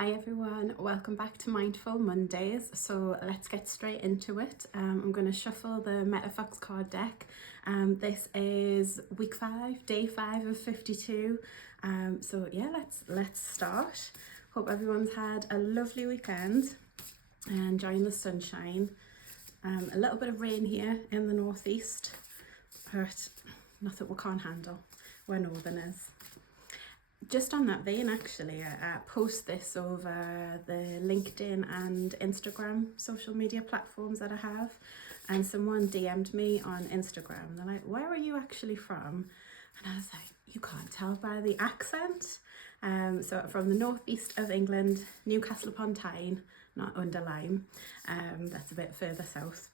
Hi everyone, welcome back to Mindful Mondays. So let's get straight into it. I'm going to shuffle the MetaFox card deck. This is week 5, day 5 of 52. So yeah, let's start. Hope everyone's had a lovely weekend and enjoying the sunshine. A little bit of rain here in the northeast, but nothing we can't handle. We're northerners. Just on that vein, actually, I post this over the LinkedIn and Instagram social media platforms that I have, and someone DM'd me on Instagram. They're like, "Where are you actually from?" And I was like, "You can't tell by the accent." So from the northeast of England, Newcastle upon Tyne, not under Lyme. That's a bit further south.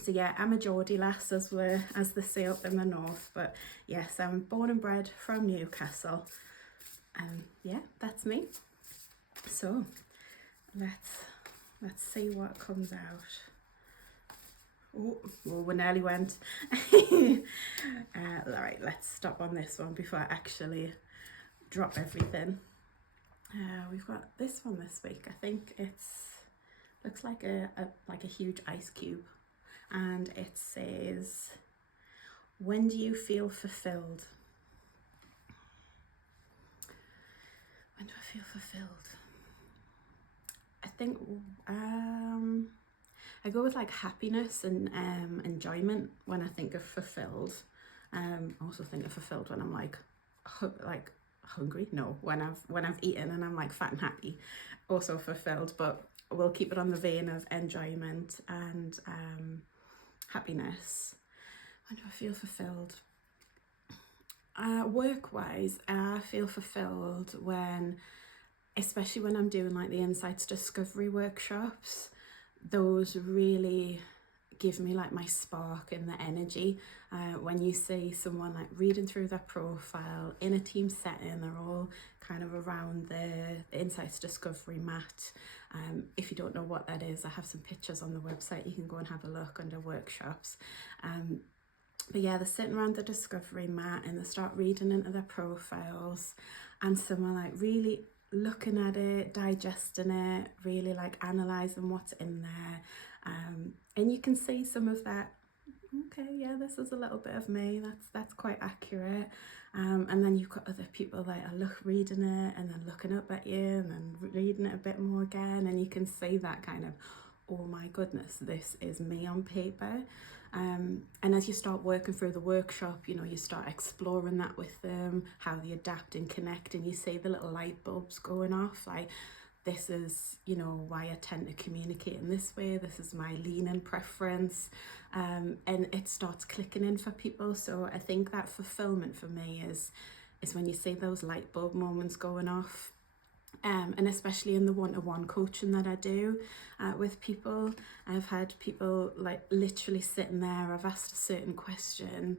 So yeah, I'm a Geordie lass, as they say up in the north. But yes, I'm born and bred from Newcastle. Yeah, that's me. So let's see what comes out. Oh, we nearly went. All right, let's stop on this one before I actually drop everything. We've got this one this week. I think looks like a huge ice cube, and it says, "When do you feel fulfilled?" When do I feel fulfilled? I think I go with like happiness and enjoyment when I think of fulfilled. I also think of fulfilled when I'm like hungry. No, when I've eaten and I'm like fat and happy. Also fulfilled, but we'll keep it on the vein of enjoyment and happiness. When do I feel fulfilled? Work-wise, I feel fulfilled especially when I'm doing like the insights discovery workshops. Those really give me like my spark and the energy. When you see someone like reading through their profile in a team setting, they're all kind of around the insights discovery mat. If you don't know what that is, I have some pictures on the website. You can go and have a look under workshops. But yeah, they're sitting around the discovery mat and they start reading into their profiles, and some are like really looking at it, digesting it, really like analysing what's in there. And you can see some of that, okay, yeah, this is a little bit of me, that's quite accurate. And then you've got other people that are reading it and then looking up at you and then reading it a bit more again, and you can see that kind of, oh my goodness, this is me on paper. And as you start working through the workshop, you start exploring that with them, how they adapt and connect, and you see the little light bulbs going off, like, this is, why I tend to communicate in this way, this is my lean-in preference, and it starts clicking in for people. So I think that fulfillment for me is when you see those light bulb moments going off. And especially in the one-to-one coaching that I do with people, I've had people like literally sitting there, I've asked a certain question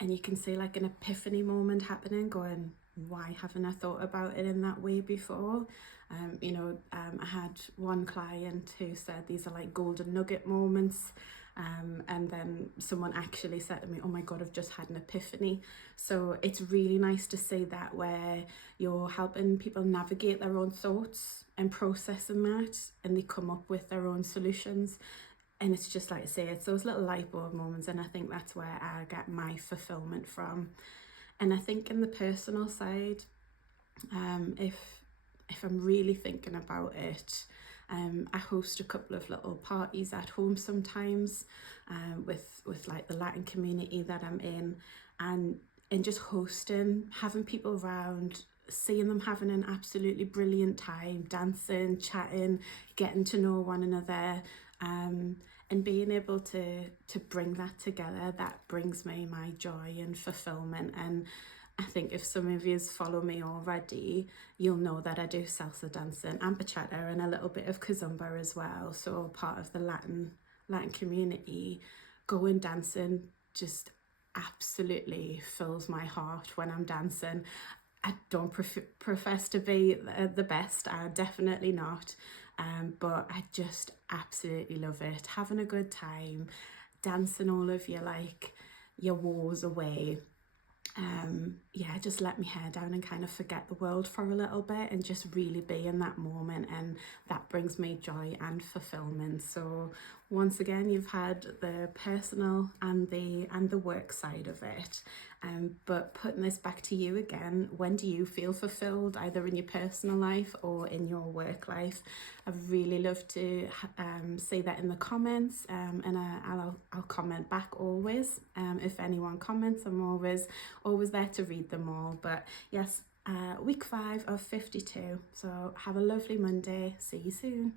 and you can see like an epiphany moment happening, going, why haven't I thought about it in that way before? I had one client who said these are like golden nugget moments. And then someone actually said to me, oh my God, I've just had an epiphany. So it's really nice to see that, where you're helping people navigate their own thoughts and processing that, and they come up with their own solutions. And it's just like I say, it's those little light bulb moments, and I think that's where I get my fulfillment from. And I think in the personal side, if I'm really thinking about it, I host a couple of little parties at home sometimes, with like the Latin community that I'm in, and just hosting, having people around, seeing them having an absolutely brilliant time, dancing, chatting, getting to know one another, and being able to bring that together, that brings me my joy and fulfillment. And I think if some of you follow me already, you'll know that I do salsa dancing and bachata and a little bit of kizomba as well. So part of the Latin community, going dancing just absolutely fills my heart when I'm dancing. I don't profess to be the best, definitely not, but I just absolutely love it. Having a good time, dancing all of your woes away. yeah, just let my hair down and kind of forget the world for a little bit and just really be in that moment, and that brings me joy and fulfillment. So once again, you've had the personal and the work side of it, but putting this back to you again, when do you feel fulfilled, either in your personal life or in your work life? I'd really love to see that in the comments, and I'll comment back always. If anyone comments, I'm always there to read them all. But yes, week 5 of 52. So have a lovely Monday. See you soon.